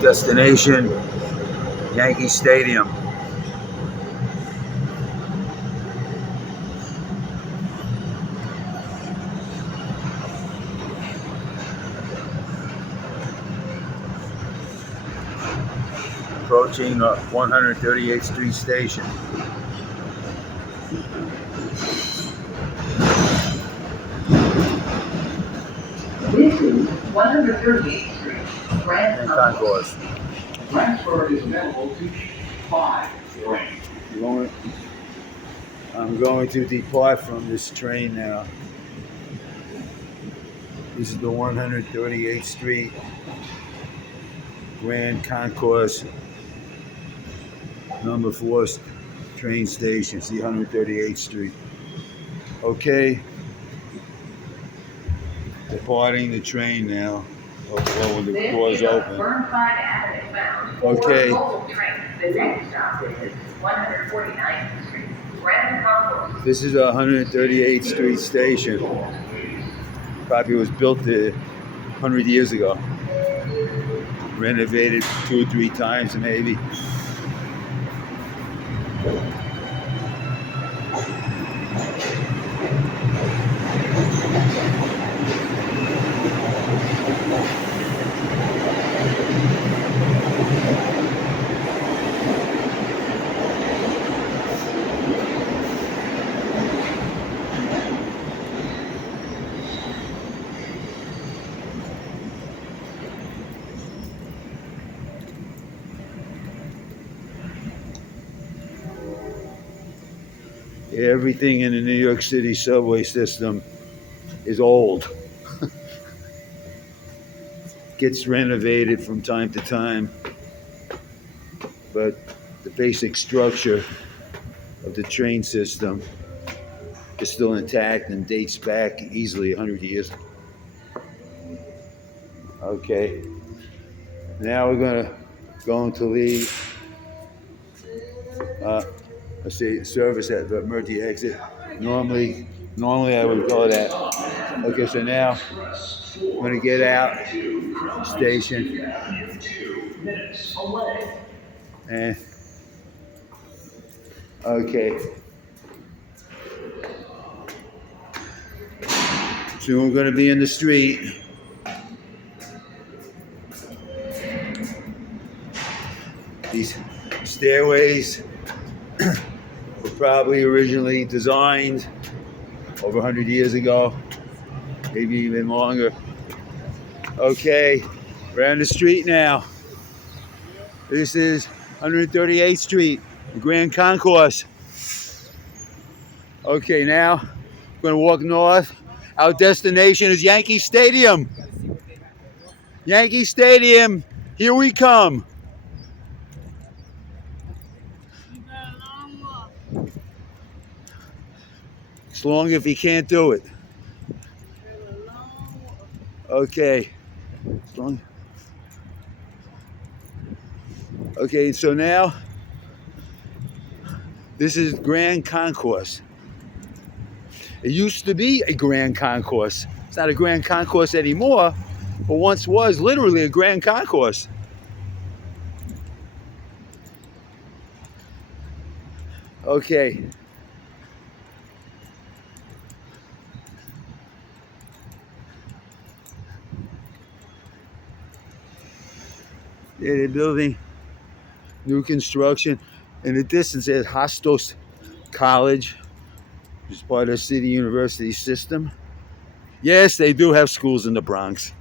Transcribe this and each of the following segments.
Destination, Yankee Stadium. Approaching 138th Street Station. This is 138th Street, Grand Concourse. Transfer is available to 5 trains. I'm going to depart from this train now. This is the 138th Street Grand Concourse number 4 train station. It's the 138th Street. Okay. Departing the train now. Well, the doors open. Okay. The next stop is 149th Street, Grand Concourse. This is a 138th Street station. Probably was built 100 years ago. Renovated 2 or 3 times maybe. Everything in the New York City subway system is old. Gets renovated from time to time, but the basic structure of the train system is still intact and dates back easily 100 years. Okay, now we're going to leave. Let's see, service at the emergency exit. Normally I would go that. Okay, so now I'm going to get out station. And okay. Soon we're going to be in the street. These stairways were probably originally designed over 100 years ago, maybe even longer. Okay, we're on the street now. This is 138th Street, the Grand Concourse. Okay, now we're going to walk north. Our destination is Yankee Stadium. Yankee Stadium, here we come. It's long if he can't do it. Okay. Okay, so now this is Grand Concourse. It used to be a Grand Concourse. It's not a Grand Concourse anymore, but once was literally a Grand Concourse. Okay. Yeah, they're building new construction. In the distance, there's Hostos College, which is part of the city university system. Yes, they do have schools in the Bronx.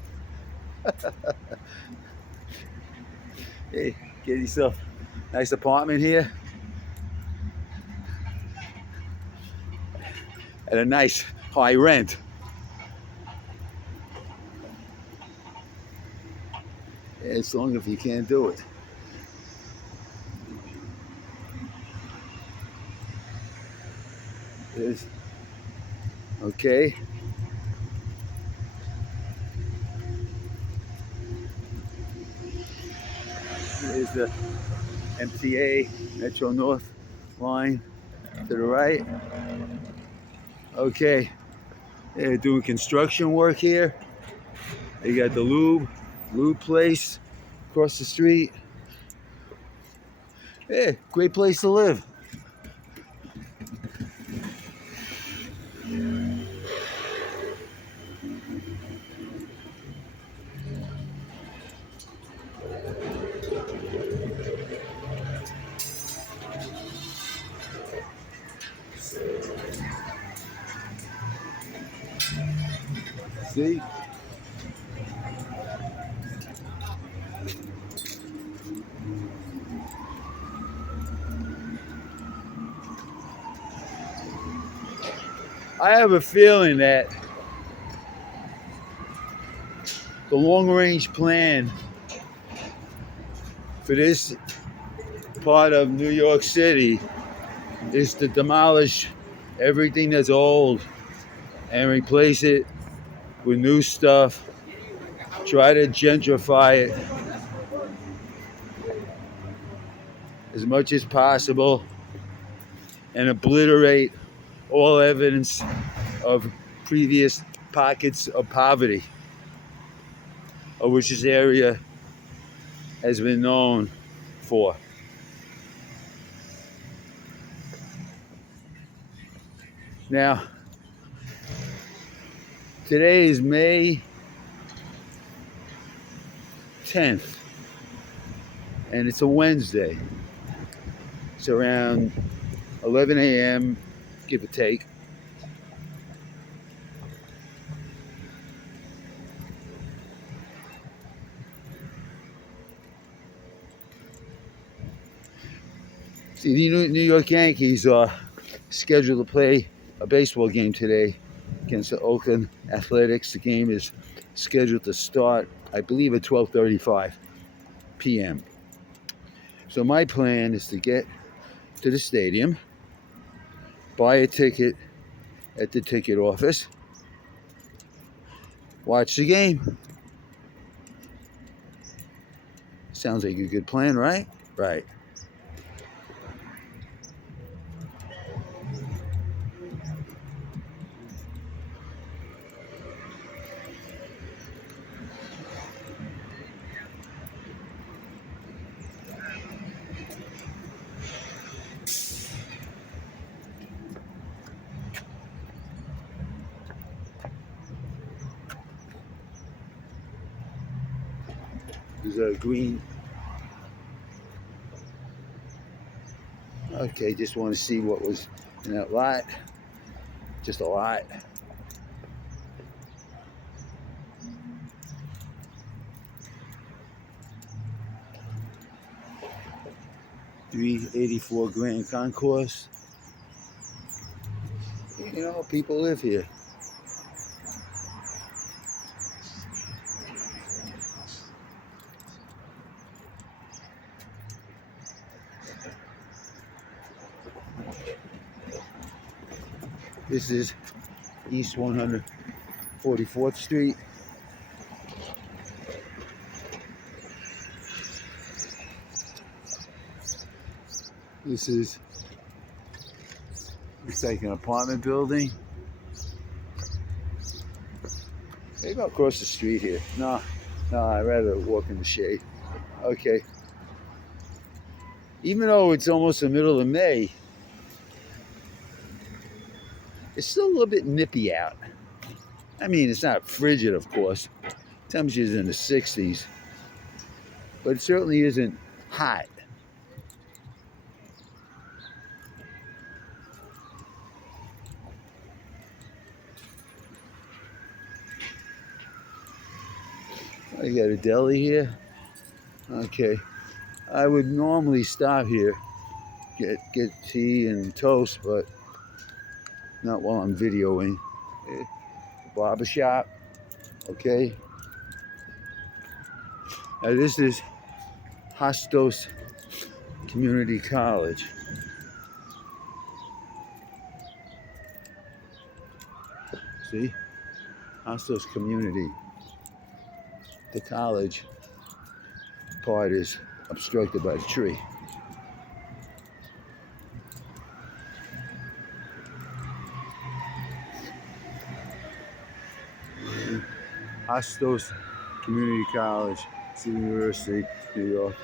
Hey, get yourself a nice apartment here at a nice high rent. As long as you can't do it. Okay. Here's the MTA Metro North line to the right. Okay. They're doing construction work here. They got the lube place across the street. Yeah, great place to live. See? I have a feeling that the long-range plan for this part of New York City is to demolish everything that's old and replace it with new stuff. Try to gentrify it as much as possible and obliterate all evidence of previous pockets of poverty, of which this area has been known for. Now, today is May 10th, and it's a Wednesday. It's around 11 a.m., give or take. See, the New York Yankees are scheduled to play a baseball game today against the Oakland Athletics. The game is scheduled to start, I believe, at 12:35 p.m. So my plan is to get to the stadium, buy a ticket at the ticket office, watch the game. Sounds like a good plan, right? Right. There's a green. Okay, just want to see what was in that lot. Just a lot. $384 Grand Concourse. You know, people live here. This is East 144th Street. This is, looks like an apartment building. Maybe I'll cross the street here. No, I'd rather walk in the shade. Okay. Even though it's almost the middle of May, it's still a little bit nippy out. I mean, it's not frigid, of course. Temperature's in the 60s, but it certainly isn't hot. Oh, you got a deli here? Okay. I would normally stop here, get tea and toast, but not while I'm videoing. Barbershop, okay. Now this is Hostos Community College. See? Hostos Community. The college part is obstructed by the tree. Hostos Community College, City University, New York.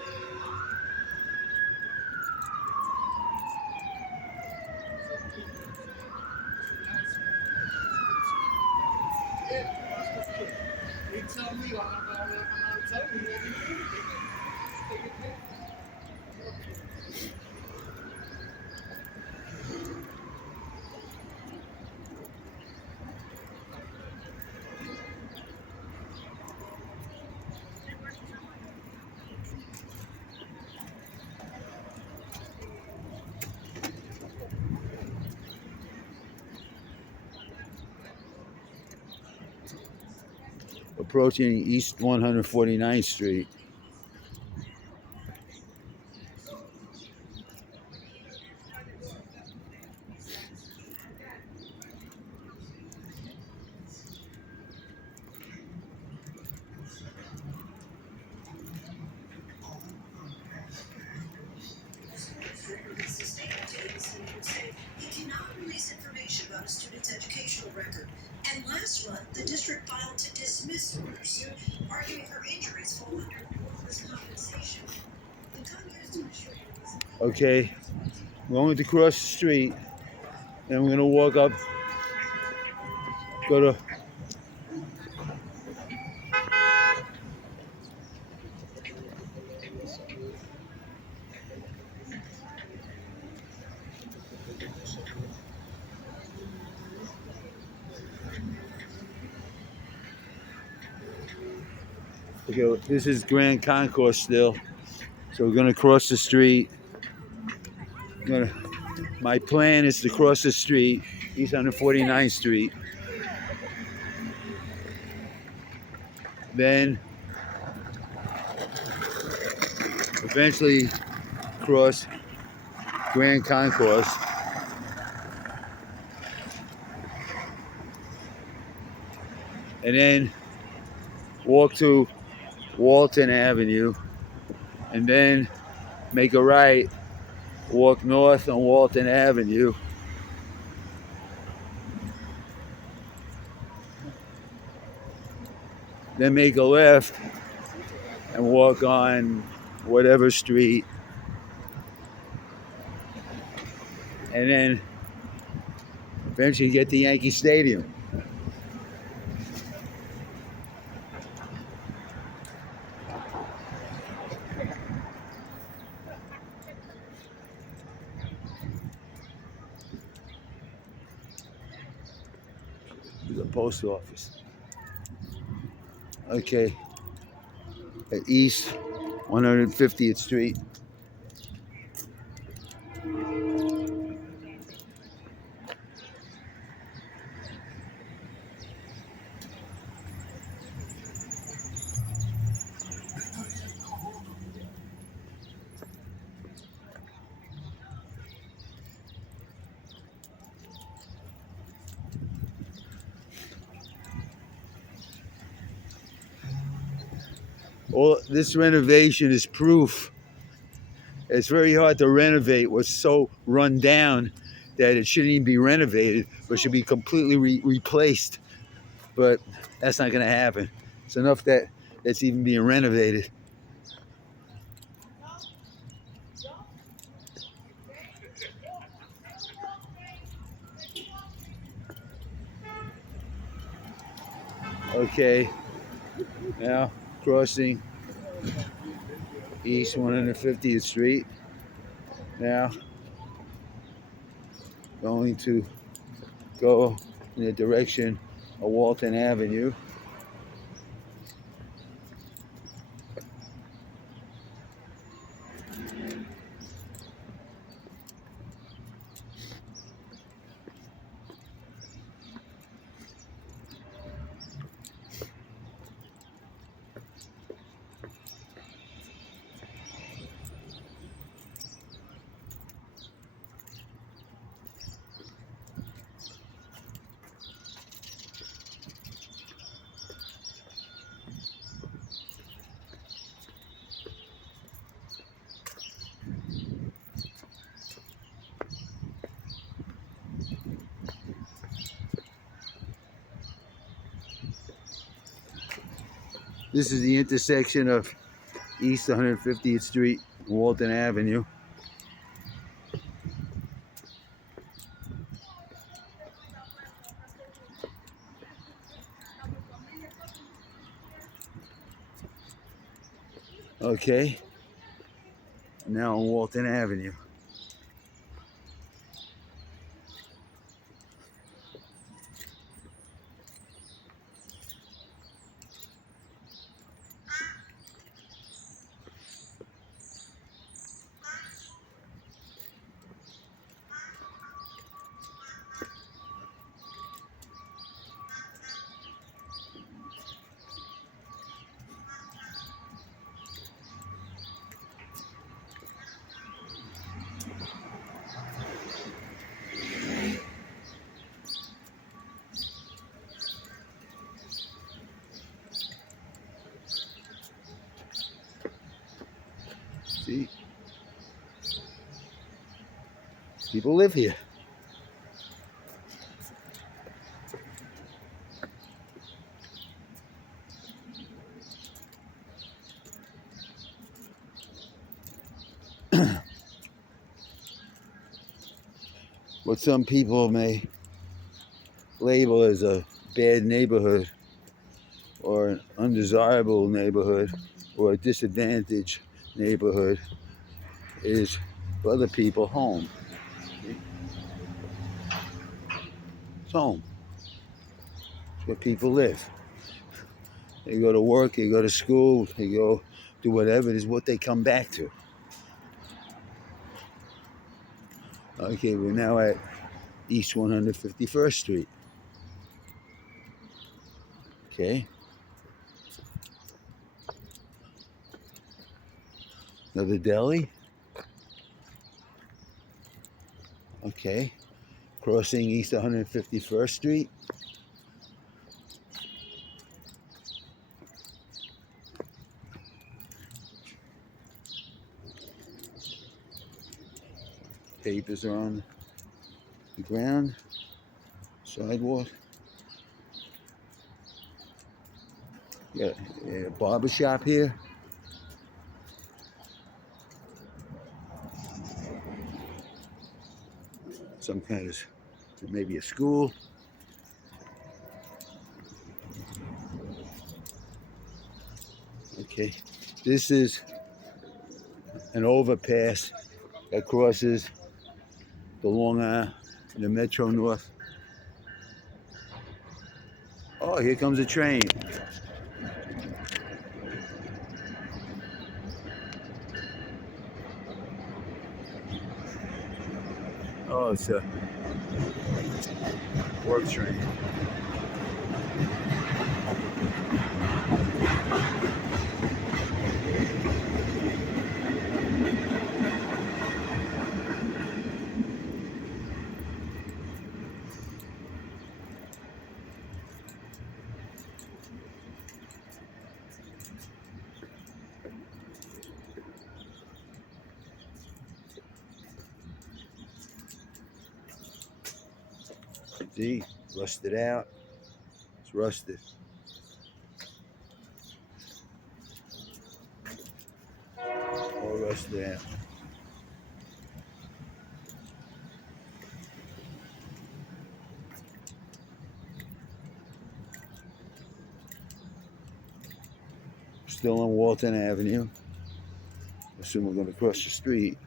Approaching East 149th Street. About a student's educational record. And last month, the district filed to dismiss orders, arguing her injuries fall under workers' compensation. Okay, I'm going to cross the street, and we're going to walk up, go to okay, this is Grand Concourse still. So we're gonna cross the street. My plan is to cross the street, East 149th Street. Then eventually cross Grand Concourse. And then walk to Walton Avenue. And then make a right, walk north on Walton Avenue. Then make a left and walk on whatever street. And then eventually get to Yankee Stadium. The post office. Okay, at East 150th Street. Well, this renovation is proof. It's very hard to renovate what's so run down that it shouldn't even be renovated, but should be completely replaced. But that's not going to happen. It's enough that it's even being renovated. Okay, now crossing East 150th Street. Now going to go in the direction of Walton Avenue. This is the intersection of East 150th Street, Walton Avenue. Okay, now on Walton Avenue. See, people live here. What some people may label as a bad neighborhood or an undesirable neighborhood or a disadvantaged neighborhood is for other people home. It's home. It's where people live. They go to work, they go to school, they go do whatever. It is what they come back to. Okay, we're now at East 151st Street. Okay. Another deli. Okay. Crossing East 151st Street. Papers are on the ground. Sidewalk. Got a barber shop here. Some kind of, maybe a school. Okay, this is an overpass that crosses the Long Island, the Metro North. Oh, here comes a train. Oh, it's a work train. See, rusted out. It's rusted. All rusted out. Still on Walton Avenue. Assume we're going to cross the street.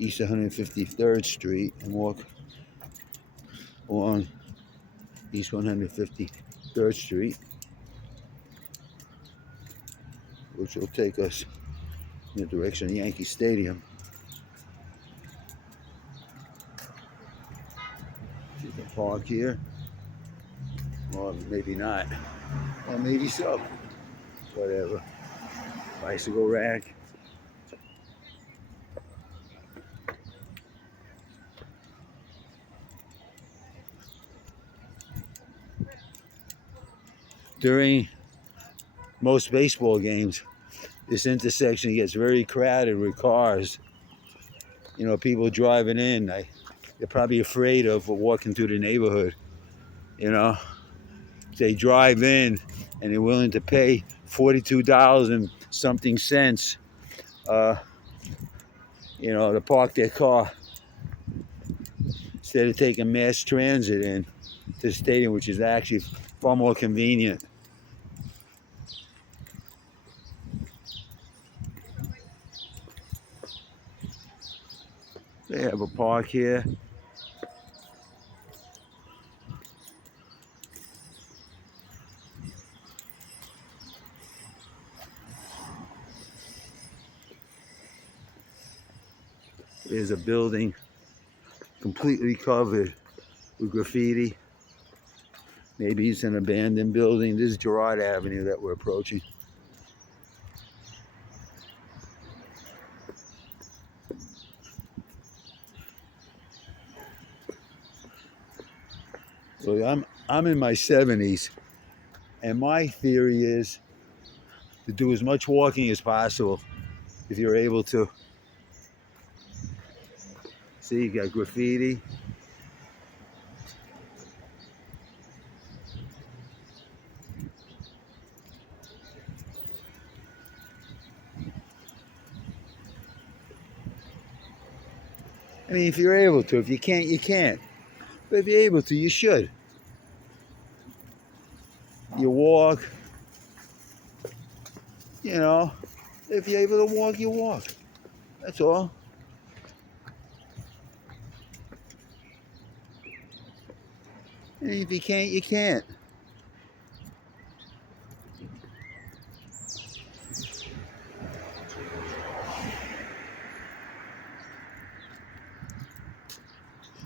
East 153rd Street and walk along East 153rd Street, which will take us in the direction of Yankee Stadium. You can park here, or maybe not, or maybe so. Whatever. Bicycle rack. During most baseball games, this intersection gets very crowded with cars. You know, people driving in, they're probably afraid of walking through the neighborhood. You know, they drive in and they're willing to pay $42 and something cents, to park their car instead of taking mass transit in to the stadium, which is actually far more convenient. They have a park here. There's a building completely covered with graffiti. Maybe it's an abandoned building. This is Girard Avenue that we're approaching. So I'm in my 70s, and my theory is to do as much walking as possible if you're able to. See, you got graffiti. I mean, if you're able to. If you can't, you can't. But if you're able to, you should. You walk. If you're able to walk, you walk. That's all. And if you can't, you can't.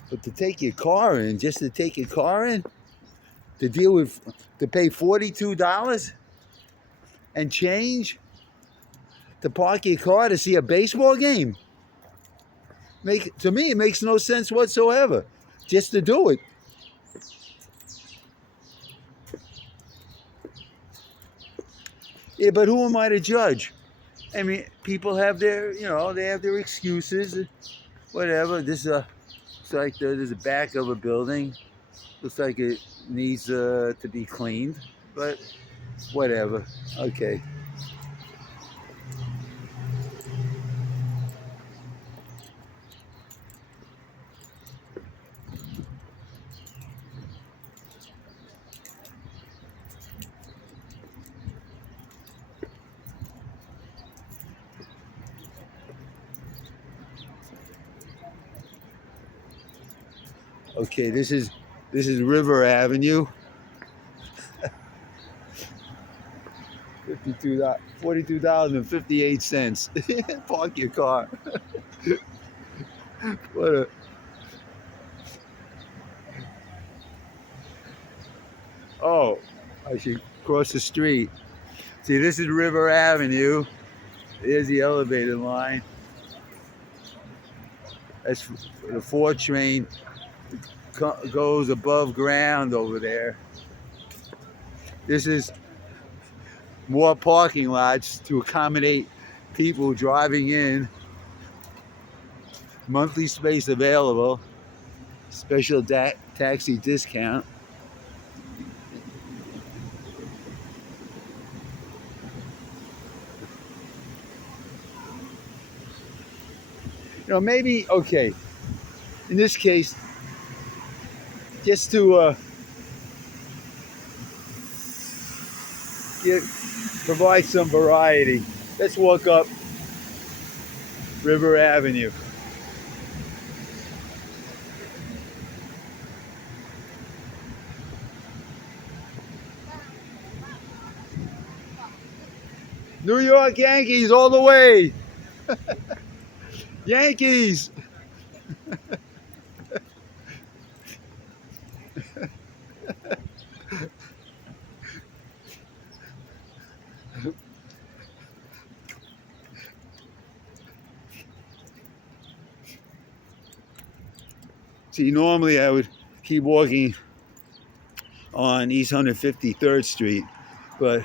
But to take your car in, just to take your car in, to pay $42 and change to park your car to see a baseball game, to me, it makes no sense whatsoever. Just to do it. Yeah, but who am I to judge? I mean, people have they have their excuses, whatever. It's like there's a back of a building. Looks like it needs to be cleaned, but whatever. Okay. Okay, this is River Avenue. $42.58. Park your car. What a Oh, I should cross the street. See, this is River Avenue. There's the elevator line. That's the 4 train goes above ground over there. This is more parking lots to accommodate people driving in. Monthly space available. Special taxi discount. Maybe, okay, in this case, just to provide some variety, let's walk up River Avenue. New York Yankees all the way. Yankees. See, normally I would keep walking on East 153rd Street, but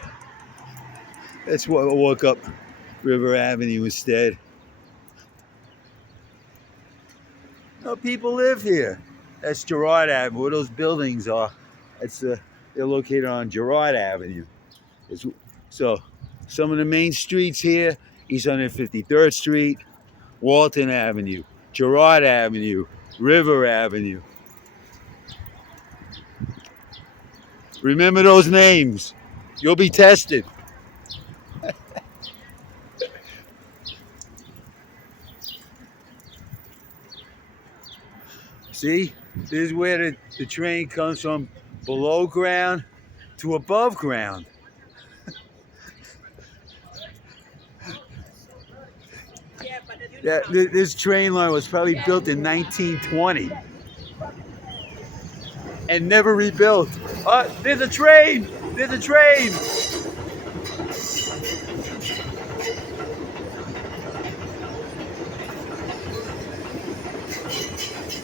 let's walk up River Avenue instead. No, people live here. That's Girard Avenue, where those buildings are. They're located on Girard Avenue. So some of the main streets here, East 153rd Street, Walton Avenue, Girard Avenue, River Avenue. Remember those names. You'll be tested. See, this is where the train comes from below ground to above ground. Yeah, this train line was probably built in 1920 and never rebuilt. There's a train! There's a train!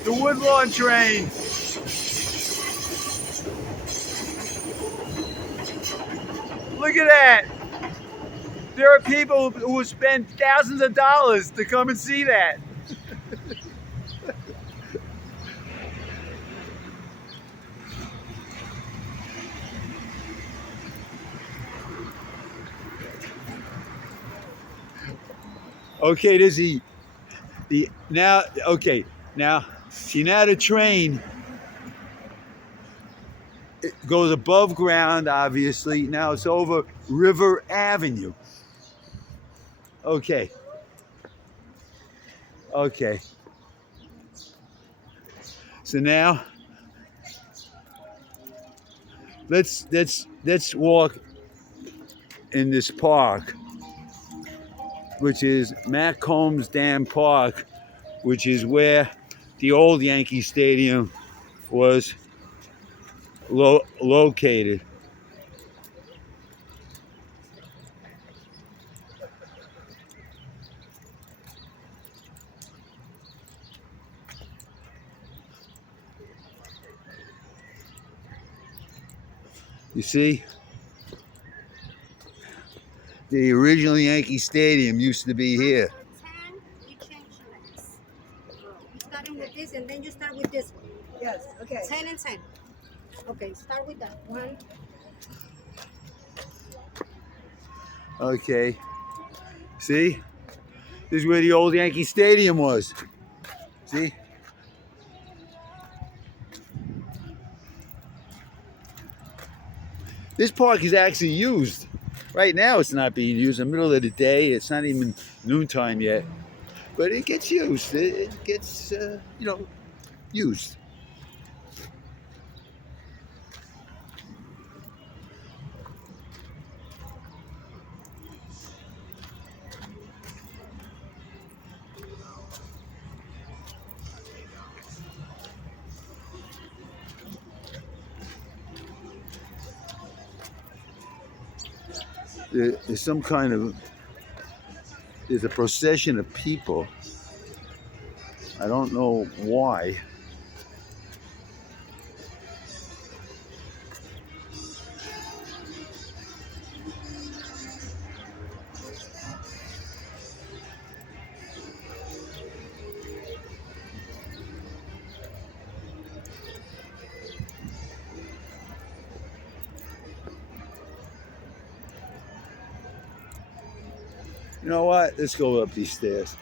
The Woodlawn train! Look at that! There are people who spend thousands of dollars to come and see that. Okay, this is the now. Okay, now see now the train it goes above ground. Obviously, now it's over River Avenue. Okay. Okay. So now let's walk in this park, which is Mac Combs Dam Park, which is where the old Yankee Stadium was located. You see, the original Yankee Stadium used to be here. 10, we change legs. Starting with this, and then you start with this one. Yes, okay. 10 and 10. Okay, start with that one. Okay. See? This is where the old Yankee Stadium was. See? This park is actually used. Right now it's not being used in the middle of the day. It's not even noontime yet. But it gets used. It gets, used. There's some kind of, there's a procession of people. I don't know why. You know what? Let's go up these stairs.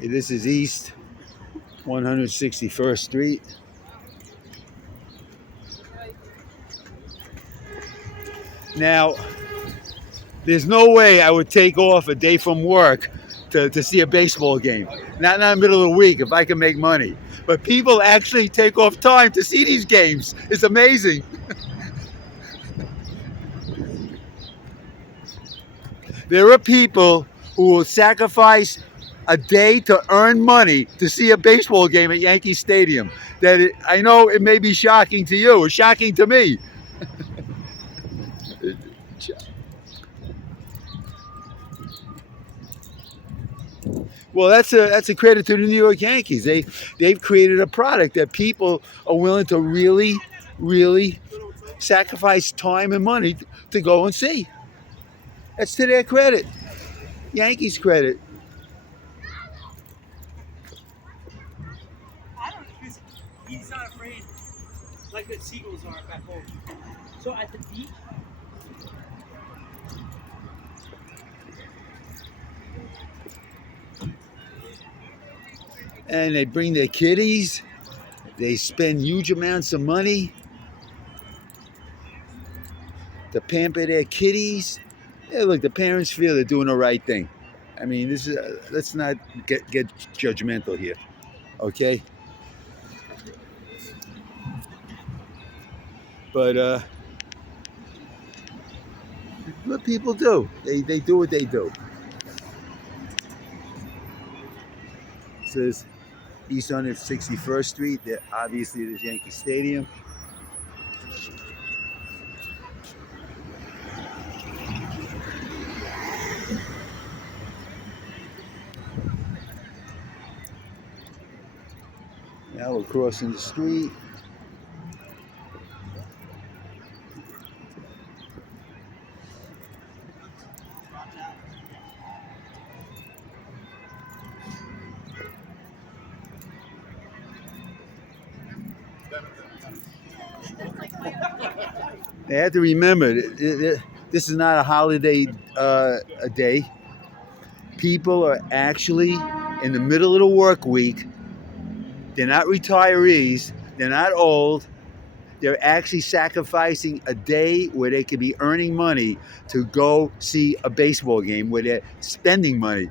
This is East 161st Street. Now, there's no way I would take off a day from work to see a baseball game. Not in the middle of the week if I can make money. But people actually take off time to see these games. It's amazing. There are people who will sacrifice a day to earn money to see a baseball game at Yankee Stadium. I know it may be shocking to you. It's shocking to me. Well, that's a credit to the New York Yankees. They've created a product that people are willing to really sacrifice time and money to go and see. That's to their credit. Yankees credit. I don't know, because he's not afraid like the seagulls are back home. So at the beach, And they bring their kiddies. They spend huge amounts of money to pamper their kiddies. Yeah, look, the parents feel they're doing the right thing. I mean, this is let's not get judgmental here, okay? But what people do, they do what they do. It says East 161st Street. There, obviously, there's Yankee Stadium. Now we're crossing the street. They have to remember, this is not a holiday a day. People are actually in the middle of the work week. They're not retirees. They're not old. They're actually sacrificing a day where they could be earning money to go see a baseball game where they're spending money.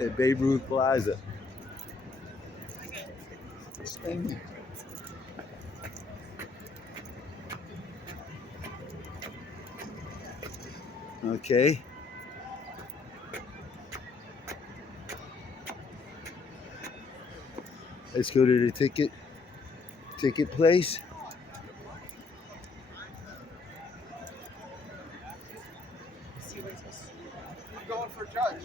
At Babe Ruth Plaza. Spending. Okay. Let's go to the ticket place. I'm going for judge.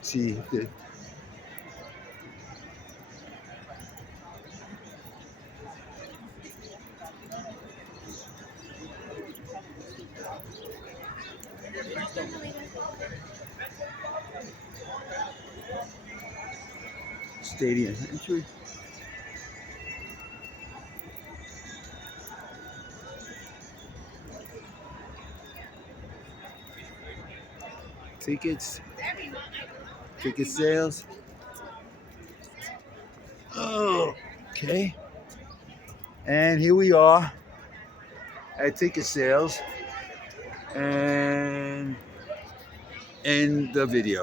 See the stadium entry. Tickets. Ticket sales. Oh, okay. And here we are at ticket sales and end the video.